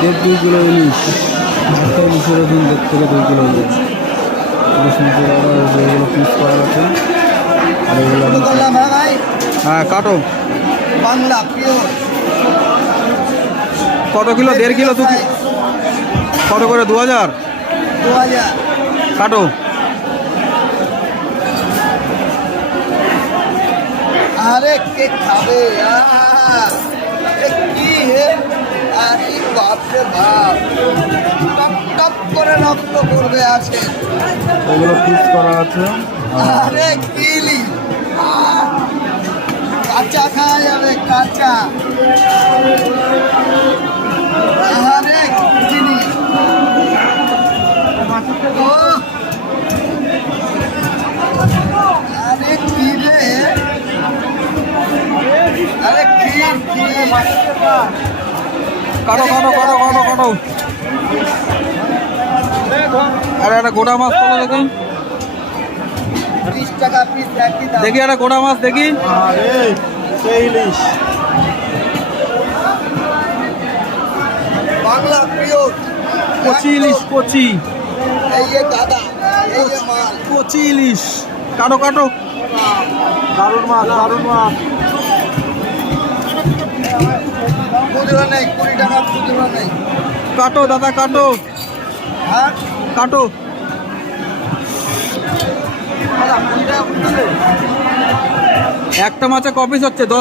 2 kilo ইলিশ, একটা ইলিশের ওজন 1.5 থেকে 2 কিলো হবে। ইলিশ মাছের যেগুলো পিস করা আছে আর এগুলো হ্যাঁ কাটো। বাংলা পিওর কত কিলো? 1.5 কিলো 2 কিলো কত করে? 2000 কাটো। अरे के खाबे यार কি হে আরে বাপ রে বাপ টপ টপ করে রক্ত করবে আছে এগুলো পিস করা আছে। আরে কিলি কাঁচা খাওয়া যাবে কাঁচা আরে কিলি ও আরে কি রে আরে কি কাটো কাটো কাটো কাটো কাটো। আরে একটা গোটা মাছ তোলো দেখি, 30 টাকা পিস একই দাম দেখি একটা গোটা মাছ দেখি। আরে সেই ইলিশ বাংলা পিওর কচি ইলিশ, কচি এই যে দাদা এই যে মাল কচি ইলিশ। কাটো কাটো। দারুণ মাছ, দারুণ মাছ। খুচরো নেই 20 টাকা খুচরো নেই কাটো দাদা কাটো, হ্যাঁ কাটো। একটা মাছে ক পিস হচ্ছে? 10।